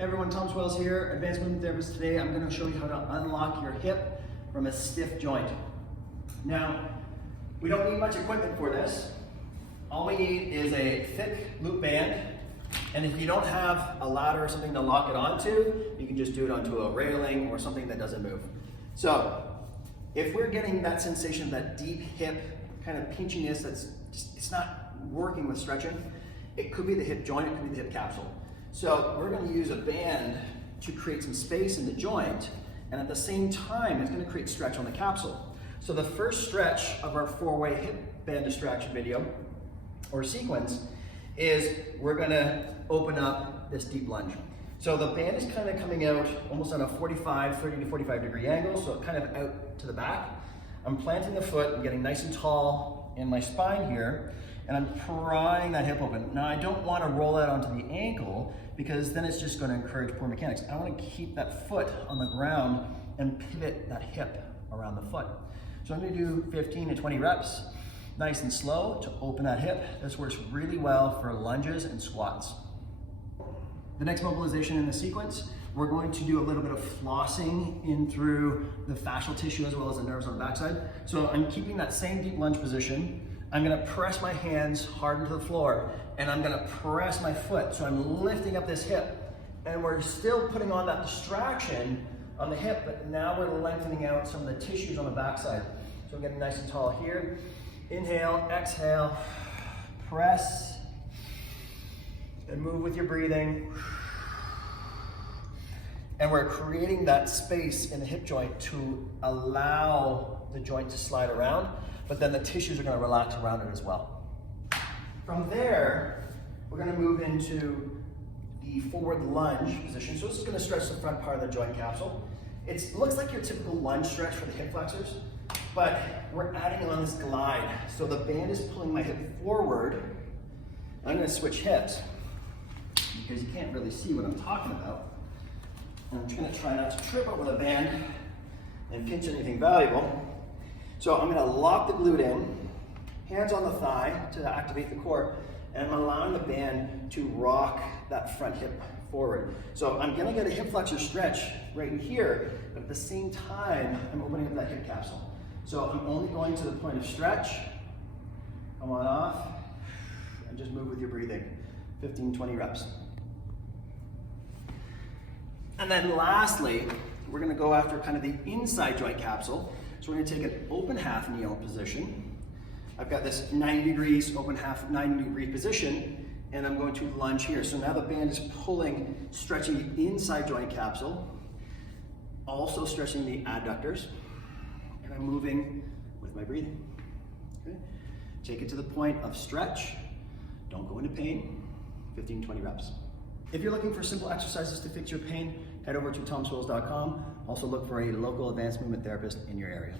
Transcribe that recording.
Hey everyone, Tom Swells here, Advanced Movement Therapist. Today I'm going to show you how to unlock your hip from a stiff joint. Now, we don't need much equipment for this. All we need is a thick loop band, and if you don't have a ladder or something to lock it onto, you can just do it onto a railing or something that doesn't move. So, if we're getting that sensation of that deep hip kind of pinchiness that's just, it's not working with stretching, it could be the hip joint, it could be the hip capsule. So we're going to use a band to create some space in the joint, and at the same time it's going to create stretch on the capsule. So the first stretch of our 4-way hip band distraction video or sequence is we're going to open up this deep lunge. So the band is kind of coming out almost on a 30 to 45 degree angle, so kind of out to the back. I'm planting the foot and getting nice and tall in my spine here, and I'm prying that hip open. Now I don't want to roll that onto the ankle because then it's just going to encourage poor mechanics. I want to keep that foot on the ground and pivot that hip around the foot. So I'm going to do 15 to 20 reps, nice and slow to open that hip. This works really well for lunges and squats. The next mobilization in the sequence, we're going to do a little bit of flossing in through the fascial tissue as well as the nerves on the backside. So I'm keeping that same deep lunge position. I'm gonna press my hands hard into the floor, and I'm gonna press my foot. So I'm lifting up this hip, and we're still putting on that distraction on the hip, but now we're lengthening out some of the tissues on the backside. So I'm getting nice and tall here. Inhale, exhale, press, and move with your breathing. And we're creating that space in the hip joint to allow the joint to slide around, but then the tissues are going to relax around it as well. From there, we're going to move into the forward lunge position. So this is going to stretch the front part of the joint capsule. It looks like your typical lunge stretch for the hip flexors, but we're adding on this glide. So the band is pulling my hip forward. I'm going to switch hips because you can't really see what I'm talking about. And I'm going to try not to trip over the band and pinch anything valuable. So I'm going to lock the glute in, hands on the thigh to activate the core, and I'm allowing the band to rock that front hip forward. So I'm going to get a hip flexor stretch right here, but at the same time, I'm opening up that hip capsule. So I'm only going to the point of stretch, come on off, and just move with your breathing, 15, 20 reps. And then lastly, we're going to go after kind of the inside joint capsule. So we're going to take an open half kneel position. I've got this 90 degrees, open half 90 degree position, and I'm going to lunge here. So now the band is pulling, stretching the inside joint capsule, also stretching the adductors, and I'm moving with my breathing. Okay? Take it to the point of stretch, don't go into pain, 15, 20 reps. If you're looking for simple exercises to fix your pain, head over to tomswells.com. Also look for a local advanced movement therapist in your area.